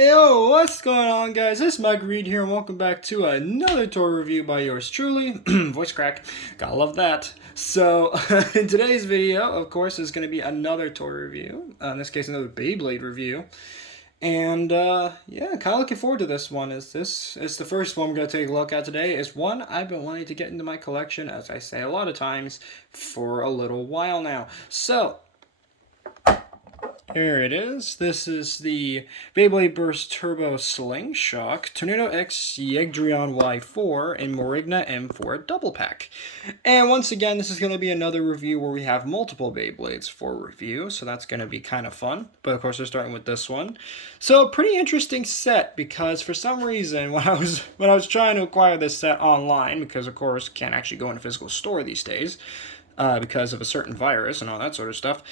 Yo, what's going on, guys? This is Mike Reed here, and welcome back to another toy review by yours truly. Voice crack, gotta love that. So, in today's video, of course, is going to be another toy review. In this case, another Beyblade review. And, yeah, kind of looking forward to this one. It's the first one we're going to take a look at today. It's one I've been wanting to get into my collection, as I say a lot of times, for a little while now. So, here it is. This is the Beyblade Burst Turbo Slingshot TornadoX Yegdrion Y4 and Morrigna M4 double pack. And once again, this is going to be another review where we have multiple Beyblades for review, so that's going to be kind of fun. But of course, we're starting with this one. So, pretty interesting set, because for some reason, when I was trying to acquire this set online, because of course can't actually go in a physical store these days, because of a certain virus and all that sort of stuff.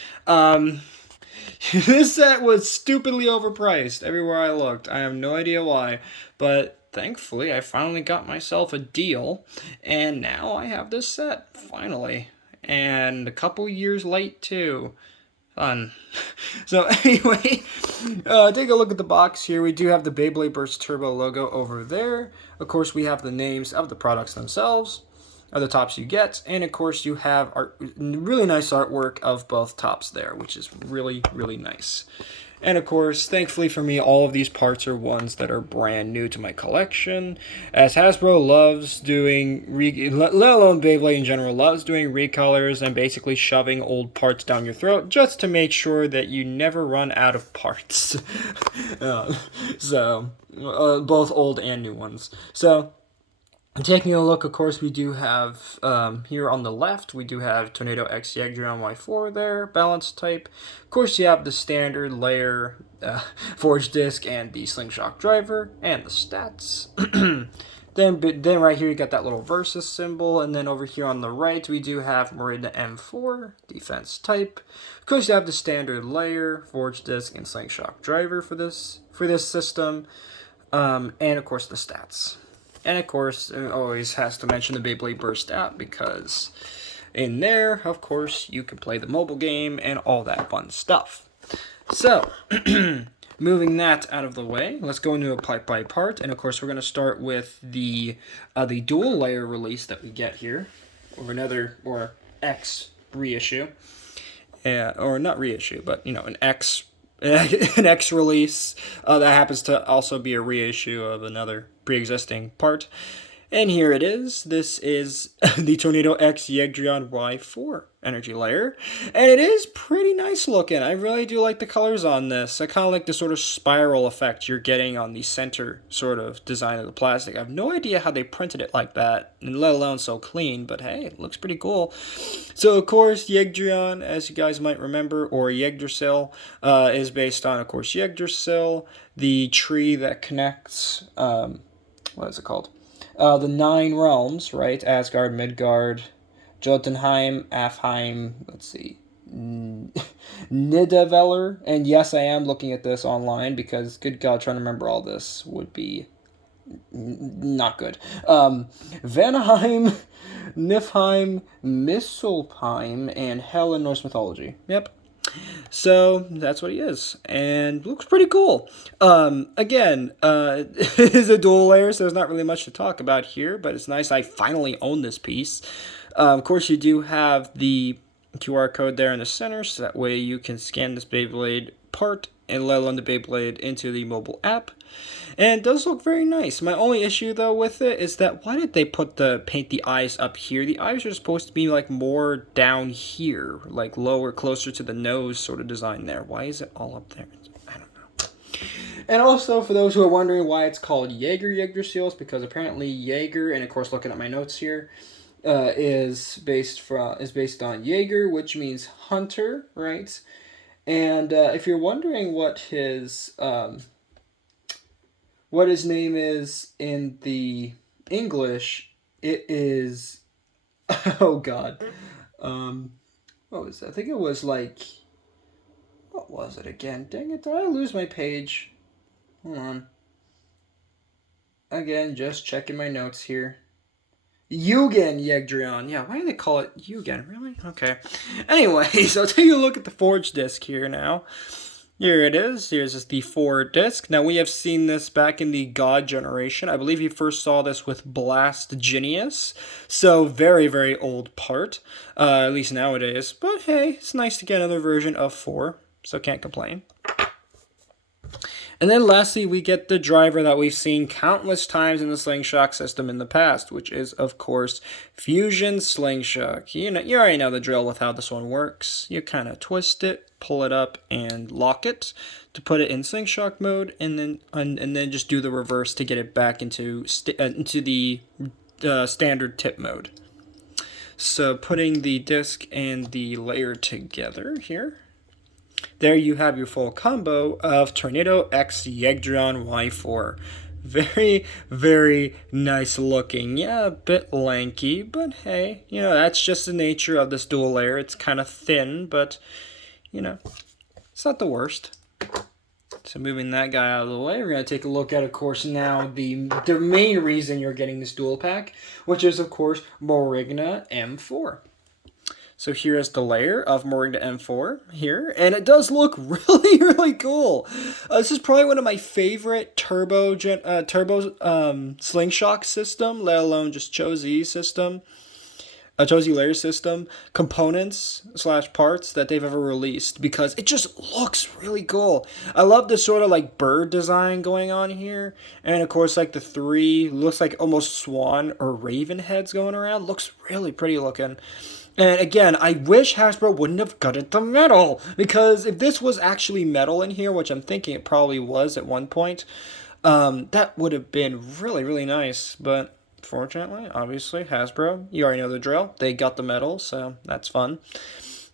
This set was stupidly overpriced everywhere I looked. I have no idea why, but thankfully I finally got myself a deal, and now I have this set, finally. And a couple years late, too. Fun. So anyway, take a look at the box here. We do have the Beyblade Burst Turbo logo over there. Of course, we have the names of the products themselves. Are the tops you get, and of course you have really nice artwork of both tops there, which is really, really nice. And of course, thankfully for me, all of these parts are ones that are brand new to my collection, as Hasbro loves doing, let alone Beyblade in general, loves doing recolors and basically shoving old parts down your throat just to make sure that you never run out of parts. Both old and new ones. So, taking a look, of course, we do have, here on the left, we do have TornadoX Yegdrion Y4 there, balance type. Of course, you have the standard layer, forge disc, and the slingshot driver, and the stats. Then right here, you got that little versus symbol, and then over here on the right, we do have Morrigna M4, defense type. Of course, you have the standard layer, forge disc, and slingshot driver for this system, and of course, the stats. And of course, it always has to mention the Beyblade Burst app, because in there, of course, you can play the mobile game and all that fun stuff. So, moving that out of the way, let's go into a part by part. And of course, we're going to start with the dual layer release that we get here, or X reissue, or not reissue, but an X. An X release that happens to also be a reissue of another pre-existing part. And here it is. This is the TornadoX Yegdrion Y4 energy layer. And it is pretty nice looking. I really do like the colors on this. I kind of like the sort of spiral effect you're getting on the center sort of design of the plastic. I have no idea how they printed it like that, and let alone so clean, but hey, it looks pretty cool. So, of course, Yegdrion, as you guys might remember, or Yggdrasil, is based on, of course, Yggdrasil, the tree that connects, what is it called? The 9 realms, right? Asgard, Midgard, Jotunheim, Alfheim, let's see, Nidavellir, and yes, I am looking at this online, because, good God, trying to remember all this would be not good. Vanaheim, Niflheim, Misselheim, and Hel in Norse mythology. Yep. So, that's what he is, and looks pretty cool. Again, it is a dual layer, so there's not really much to talk about here, but it's nice I finally own this piece. Of course, you do have the QR code there in the center, so that way you can scan this Beyblade part and let alone the Beyblade into the mobile app. And it does look very nice. My only issue, though, with it is that why did they paint the eyes up here? The eyes are supposed to be, like, more down here, like lower, closer to the nose sort of design there. Why is it all up there? I don't know. And also, for those who are wondering why it's called Yggdrasil, because apparently Jaeger, and of course, looking at my notes here, is based on Jaeger, which means hunter, right? And if you're wondering what his name is in the English, it is, oh God, what was it? I think it was like, what was it again? Dang it, did I lose my page? Hold on. Again, just checking my notes here. Yugen Yegdrion. Yeah, why do they call it Yugen? Really? Okay. Anyway, so take a look at the forge disc here now. Here it is. Here's the 4 disc. Now we have seen this back in the God generation. I believe you first saw this with Blast Genius. So very, very old part, at least nowadays. But hey, it's nice to get another version of 4, so can't complain. And then lastly, we get the driver that we've seen countless times in the Slingshot system in the past, which is, of course, Fusion Slingshot. You already know the drill with how this one works. You kind of twist it, pull it up, and lock it to put it in Slingshot mode, and then just do the reverse to get it back into the standard tip mode. So putting the disc and the layer together here. There you have your full combo of TornadoX Yegdrion Y4. Very, very nice looking. Yeah, a bit lanky, but hey, that's just the nature of this dual layer. It's kind of thin, but, it's not the worst. So moving that guy out of the way, we're going to take a look at, of course, now the main reason you're getting this dual pack, which is, of course, Morrigna M4. So here is the layer of Morrigna M4 here, and it does look really, really cool. This is probably one of my favorite turbo slingshot system, let alone just Cho-Z system, Cho-Z layer system, components / parts that they've ever released, because it just looks really cool. I love the sort of like bird design going on here, and of course like the 3 looks like almost swan or raven heads going around. Looks really pretty looking. And again, I wish Hasbro wouldn't have gutted the metal, because if this was actually metal in here, which I'm thinking it probably was at one point, that would have been really, really nice. But fortunately, obviously, Hasbro, you already know the drill. They got the metal, so that's fun.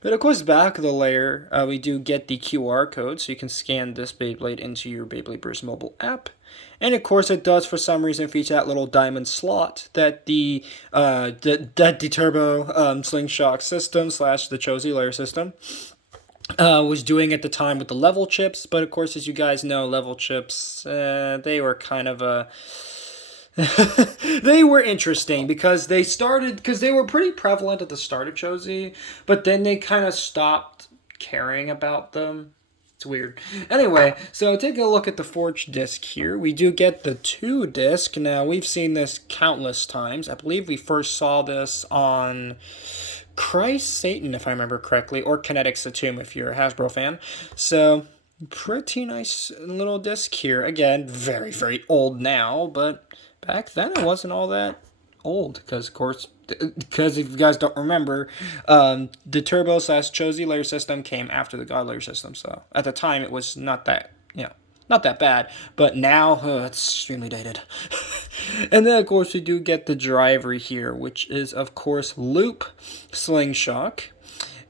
But of course, back of the layer, we do get the QR code, so you can scan this Beyblade into your Beyblade Burst mobile app. And of course, it does for some reason feature that little diamond slot that the turbo slingshot system / the Cho-Z layer system was doing at the time with the level chips. But of course, as you guys know, level chips, they were kind of a they were interesting because they were pretty prevalent at the start of Cho-Z, but then they kind of stopped caring about them. It's weird. Anyway, so taking a look at the forged disc here, we do get the 2 disc. Now, we've seen this countless times. I believe we first saw this on Christ Satan, if I remember correctly, or Kinetics the Tomb, if you're a Hasbro fan. So, pretty nice little disc here. Again, very, very old now, but back then it wasn't all that old, because of course, if you guys don't remember, the turbo / Cho-Z layer system came after the God layer system, so at the time it was not that bad, but now it's extremely dated. And then of course we do get the driver here, which is of course loop slingshot.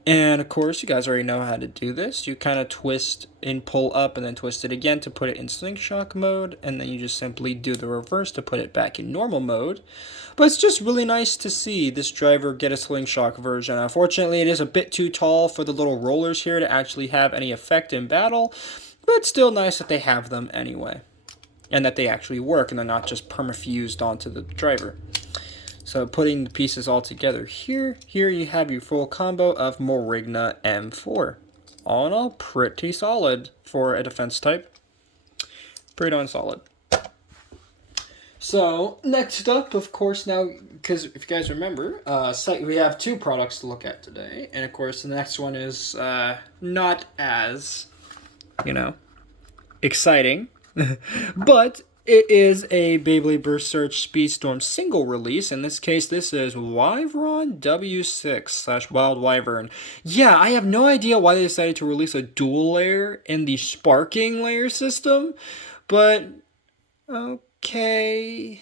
And of course, you guys already know how to do this. You kind of twist and pull up and then twist it again to put it in slingshot mode. And then you just simply do the reverse to put it back in normal mode. But it's just really nice to see this driver get a slingshot version. Unfortunately, it is a bit too tall for the little rollers here to actually have any effect in battle. But it's still nice that they have them anyway. And that they actually work and they're not just permafused onto the driver. So putting the pieces all together here you have your full combo of Morrigna M4. All in all, pretty solid for a defense type. Pretty darn solid. So next up, of course, now, because if you guys remember, we have 2 products to look at today. And of course, the next one is not as, exciting. But it is a Beyblade Burst Surge Speedstorm single release. In this case, this is Wyvern W6 / Wild Wyvern. Yeah, I have no idea why they decided to release a dual layer in the sparking layer system, but okay.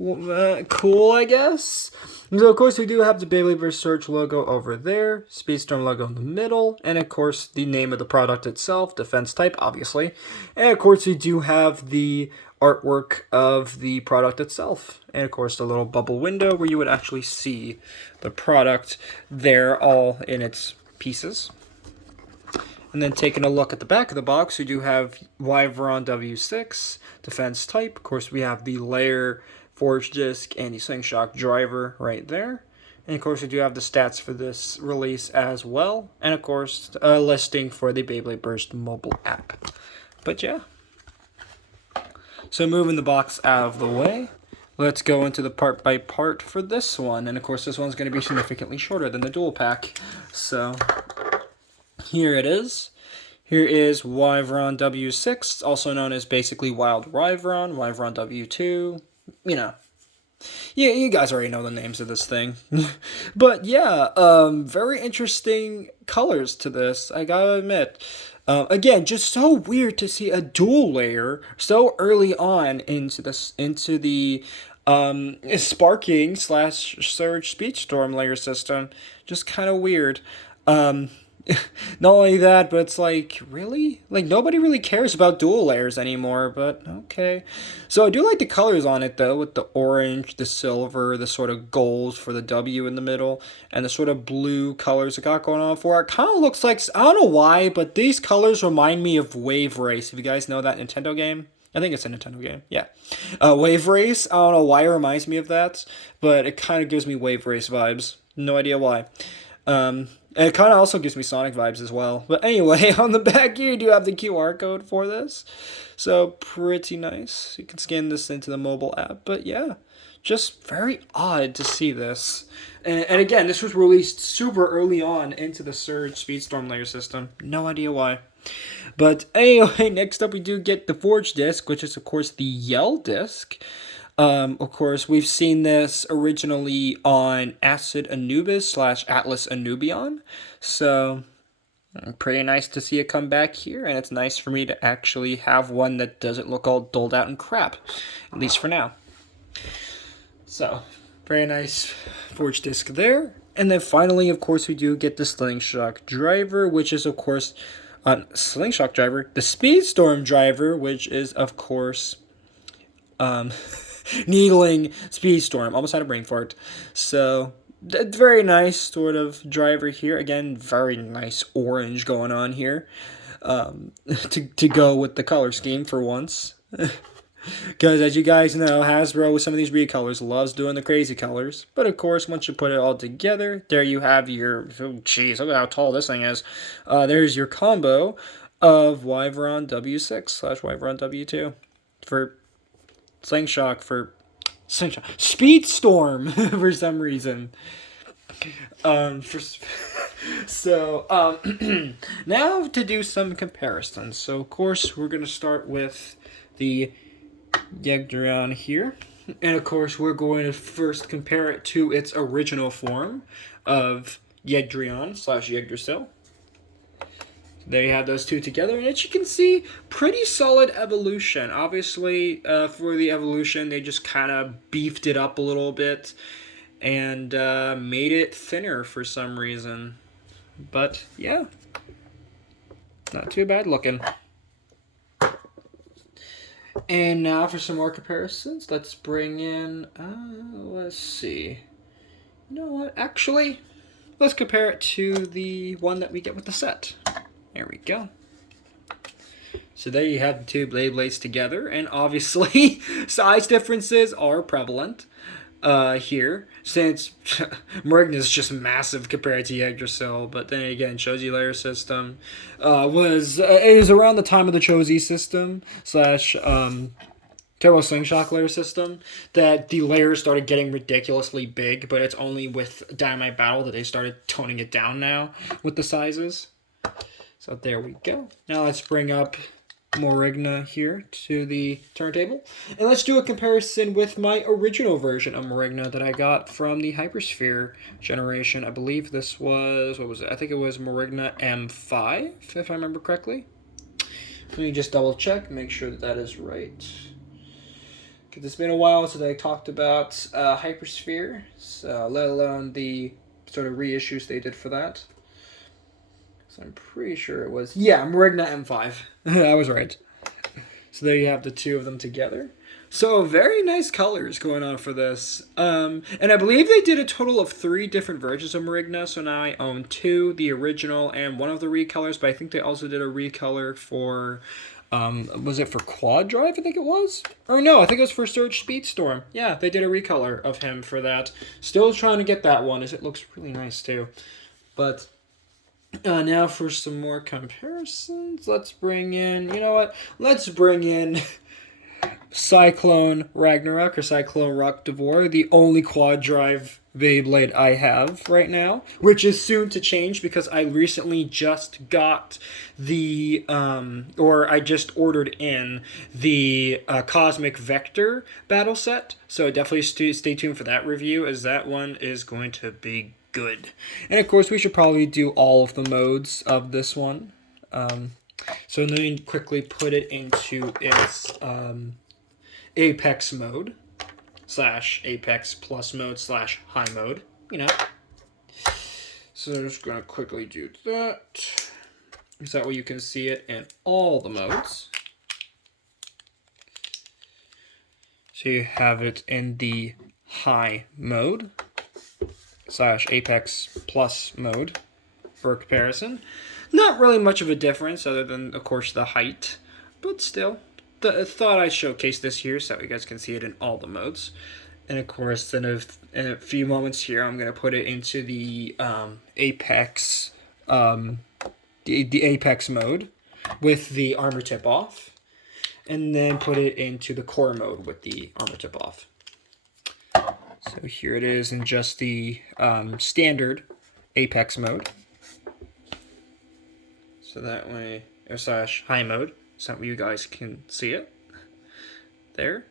Cool, I guess. So, of course, we do have the Beyblade Burst Surge logo over there, Speedstorm logo in the middle, and, of course, the name of the product itself, defense type, obviously. And, of course, we do have the artwork of the product itself. And, of course, the little bubble window where you would actually see the product there all in its pieces. And then taking a look at the back of the box, we do have Wyvern W6, defense type. Of course, we have the layer forged disc and the slingshot driver right there. And of course, we do have the stats for this release as well. And of course, a listing for the Beyblade Burst mobile app. But yeah. So moving the box out of the way, let's go into the part by part for this one. And of course, this one's going to be significantly shorter than the dual pack. So here it is. Here is Wyvern W6, also known as basically Wild Wyvern, Wyvern W2, you know. Yeah, you guys already know the names of this thing. But yeah, very interesting colors to this, I gotta admit. Again, just so weird to see a dual layer so early on into the sparking / surge speedstorm layer system. Just kind of weird. Not only that, but it's like, really? Like, nobody really cares about dual layers anymore, but okay. So I do like the colors on it, though, with the orange, the silver, the sort of gold for the W in the middle, and the sort of blue colors it got going on for it. Kind of looks like, I don't know why, but these colors remind me of Wave Race. If you guys know that Nintendo game. I think it's a Nintendo game, yeah. Wave Race, I don't know why it reminds me of that, but it kind of gives me Wave Race vibes. No idea why. And it kind of also gives me Sonic vibes as well. But anyway, on the back here, you do have the QR code for this. So, pretty nice. You can scan this into the mobile app. But yeah, just very odd to see this. And again, this was released super early on into the Surge Speedstorm layer system. No idea why. But anyway, next up we do get the Forge disc, which is, of course, the Yell disc. Of course, we've seen this originally on Acid Anubis / Atlas Anubion. So, pretty nice to see it come back here. And it's nice for me to actually have one that doesn't look all dulled out and crap. At least for now. So, very nice Forge disc there. And then finally, of course, we do get the Slingshot driver, which is, of course, Slingshot driver. The Speedstorm driver, which is, of course, Needling Speedstorm. Almost had a brain fart. So, very nice sort of driver here. Again, very nice orange going on here. To go with the color scheme for once. Because as you guys know, Hasbro with some of these recolors loves doing the crazy colors. But of course, once you put it all together, there you have your... Oh, jeez, look at how tall this thing is. There's your combo of Wyvern W6 / Wyvern W2 for... Slingshot for Speedstorm for some reason. Now to do some comparisons. So of course we're gonna start with the Yegdrion here, and of course we're going to first compare it to its original form of Yegdrion / Yggdrasil. There you have those two together, and as you can see, pretty solid evolution. Obviously, for the evolution, they just kind of beefed it up a little bit and made it thinner for some reason. But, yeah, not too bad looking. And now for some more comparisons, let's bring in, let's see. You know what, actually, let's compare it to the one that we get with the set. There we go. So there you have the two Beyblades together, and obviously size differences are prevalent here, since Morrigna is just massive compared to Yggdrasil. But then again, Chozi layer system is around the time of the Chozi system / Turbo Slingshot layer system that the layers started getting ridiculously big, but it's only with Dynamite Battle that they started toning it down now with the sizes. So there we go. Now let's bring up Morrigna here to the turntable. And let's do a comparison with my original version of Morrigna that I got from the Hypersphere generation. I believe this was, what was it? I think it was Morrigna M5, if I remember correctly. Let me just double check, make sure that that is right. Because it's been a while since I talked about Hypersphere, so let alone the sort of reissues they did for that. So I'm pretty sure it was... Yeah, Morrigna M5. I was right. So there you have the two of them together. So very nice colors going on for this. And I believe they did a total of 3 different versions of Morrigna. So now I own 2, the original and one of the recolors. But I think they also did a recolor for Was it for Quad Drive, I think it was? Or no, I think it was for Surge Speedstorm. Yeah, they did a recolor of him for that. Still trying to get that one, as it looks really nice too. But now for some more comparisons. Let's bring in, you know what? Let's bring in Cyclone Ragnarok or Cyclone Rock Devore, the only Quad Drive Beyblade I have right now, which is soon to change because I recently just got the, or I just ordered in the Cosmic Vector battle set. So definitely stay tuned for that review, as that one is going to be good. And of course, we should probably do all of the modes of this one. So let me quickly put it into its Apex mode / Apex plus mode / high mode, you know. So I'm just going to quickly do that. Is that way you can see it in all the modes. So you have it in the high mode / Apex plus mode for comparison. Not really much of a difference other than, of course, the height, but still. I thought I'd showcase this here so you guys can see it in all the modes. And of course, then in a few moments here, I'm going to put it into the Apex, the Apex mode with the armor tip off. And then put it into the core mode with the armor tip off. So here it is in just the standard Apex mode. So that way, or / high mode. So you guys can see it there.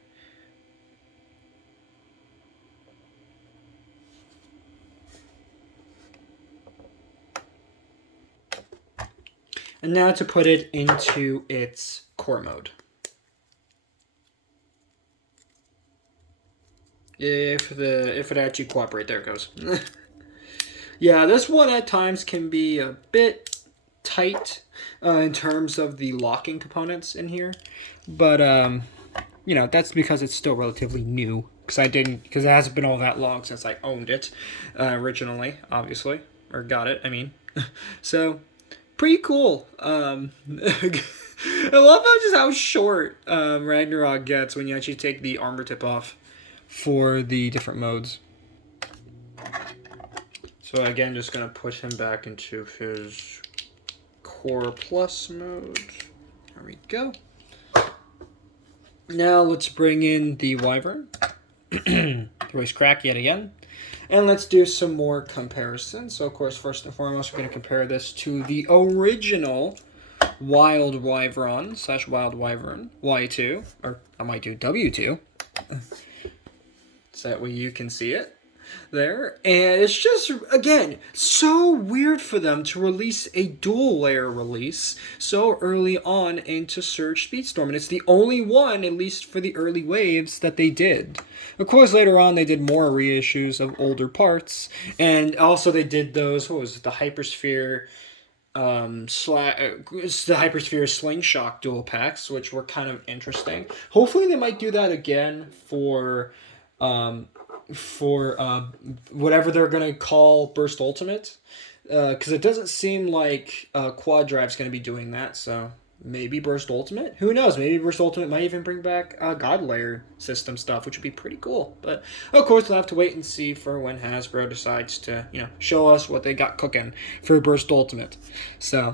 And now to put it into its core mode. If it actually cooperate, there it goes. Yeah, this one at times can be a bit tight in terms of the locking components in here, but you know, that's because it's still relatively new, because it hasn't been all that long since I owned it originally, obviously, or got it, I mean. So pretty cool. I love how short Ragnarok gets when you actually take the armor tip off for the different modes. So again, just gonna push him back into his Core Plus mode. There we go. Now let's bring in the Wyvern. Voice crack yet again. And let's do some more comparisons. So of course, first and foremost, we're going to compare this to the original Wild Wyvern / Wild Wyvern Y2. Or I might do W2. So that way you can see it there. And it's just, again, so weird for them to release a dual layer release so early on into Surge Speedstorm. And it's the only one, at least for the early waves, that they did. Of course, later on, they did more reissues of older parts. And also they did those, what was it, the Hypersphere... the Hypersphere Slingshot dual packs, which were kind of interesting. Hopefully they might do that again for whatever they're going to call Burst Ultimate, because it doesn't seem like Quad Drive's going to be doing that, so maybe Burst Ultimate? Who knows? Maybe Burst Ultimate might even bring back God Layer system stuff, which would be pretty cool. But, of course, we'll have to wait and see for when Hasbro decides to, you know, show us what they got cooking for Burst Ultimate. So...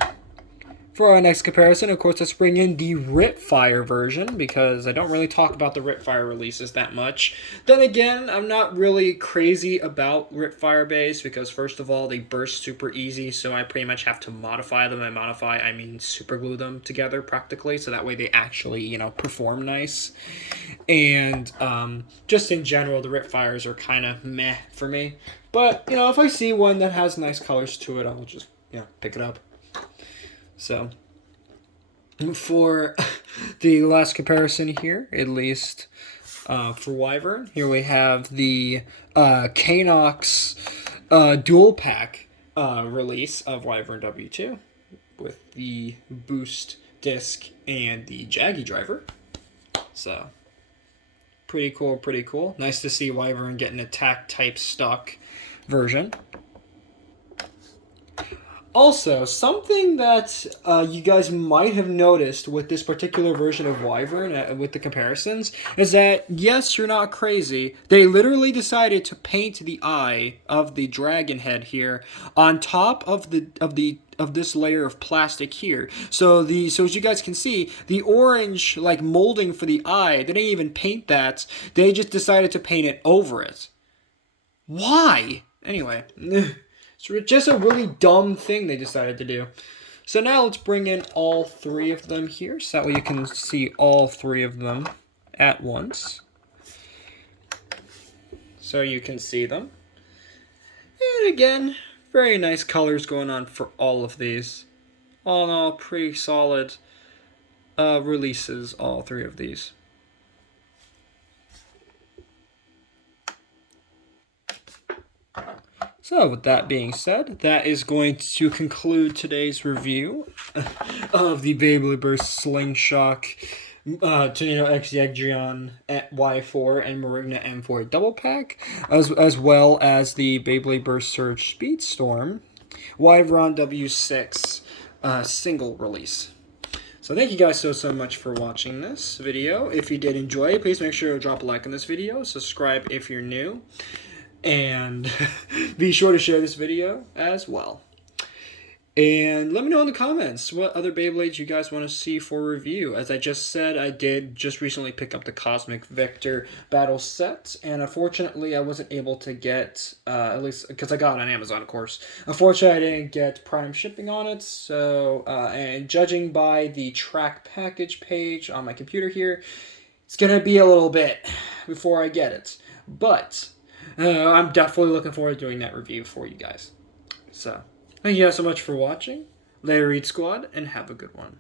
for our next comparison, of course, let's bring in the Ripfire version, because I don't really talk about the Ripfire releases that much. Then again, I'm not really crazy about Ripfire bays, because first of all, they burst super easy, so I pretty much have to modify them. And modify, I mean super glue them together practically, so that way they actually, you know, perform nice. And just in general, the Ripfires are kind of meh for me. But, you know, if I see one that has nice colors to it, I'll just, you know, pick it up. So, for the last comparison here, at least for Wyvern, here we have the Kanox dual pack release of Wyvern W2 with the boost disc and the Jaggy driver. So, pretty cool, pretty cool. Nice to see Wyvern get an attack type stock version. Also, something that you guys might have noticed with this particular version of Wyvern, with the comparisons, is that yes, you're not crazy. They literally decided to paint the eye of the dragon head here on top of this layer of plastic here. So as you guys can see, the orange like molding for the eye, they didn't even paint that. They just decided to paint it over it. Why? Anyway. It's just a really dumb thing they decided to do. So now let's bring in all three of them here, so that way you can see all three of them at once. So you can see them. And again, very nice colors going on for all of these. All in all, pretty solid releases, all three of these. So, with that being said, that is going to conclude today's review of the Beyblade Burst Slingshot TornadoX Yegdrion Y4 and Morrigna M4 double pack, as well as the Beyblade Burst Surge Speedstorm Wyvern W6 single release. So thank you guys so much for watching this video. If you did enjoy, please make sure to drop a like on this video, subscribe if you're new, and be sure to share this video as well. And let me know in the comments what other Beyblades you guys want to see for review. As I just said, I did just recently pick up the Cosmic Vector Battle Set, and unfortunately I wasn't able to get, at least because I got it on Amazon, of course. Unfortunately I didn't get Prime shipping on it, so, and judging by the track package page on my computer here, it's going to be a little bit before I get it. But I'm definitely looking forward to doing that review for you guys. So, thank you guys so much for watching. Later, Read Squad, and have a good one.